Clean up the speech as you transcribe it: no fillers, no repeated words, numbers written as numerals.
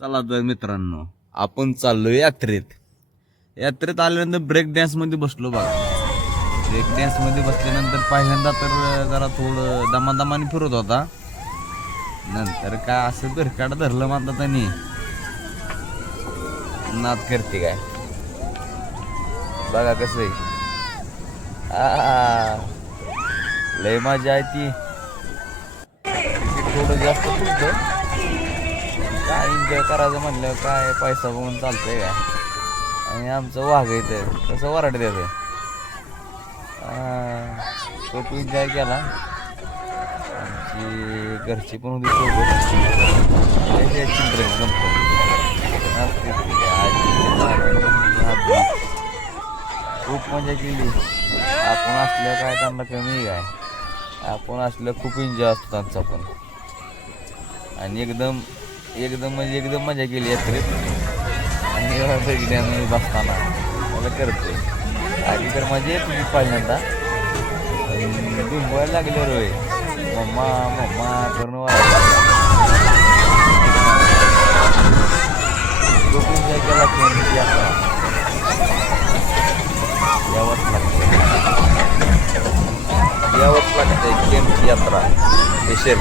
चला तर मित्रांनो, आपण चाललोय यात्रेत. यात्रेत आल्यानंतर ब्रेक डान्स मध्ये बसलो बघा. ब्रेक डान्स मध्ये बसल्यानंतर पहिल्यांदा तर जरा थोडं दमादमाने फिरत होता. नंतर काय असं बिरकाड धरलं म्हणतात आणि नाद करते काय बघा कसं आहे. लय मजा आहे ती. थोडं जास्त फुटतं काय एन्जॉय करायचं म्हणलं काय पैसा बघून चालतंय काय. आणि आमचं वाघ इथं कसं वराड द्यायचं. खूप एन्जॉय केला. आमची घरची पण होती सोबत. चिल्ड्रन कंपनी खूप मजा केली. आपण असलं काय त्यांना कमी काय. आपण असलं खूप एन्जॉय असतो त्यांचा पण. आणि एकदम एकदम म्हणजे एकदम मजा केली यात्रेत. आणि बसताना मला करतोय आधी तर मजा येत होती पहिल्यांदा. दुंबवायला लागले रोय मम्मा मम्मा करून खूप एन्जॉय केला. केमची यात्रा यावंच लागते केमची यात्रा स्पेशल.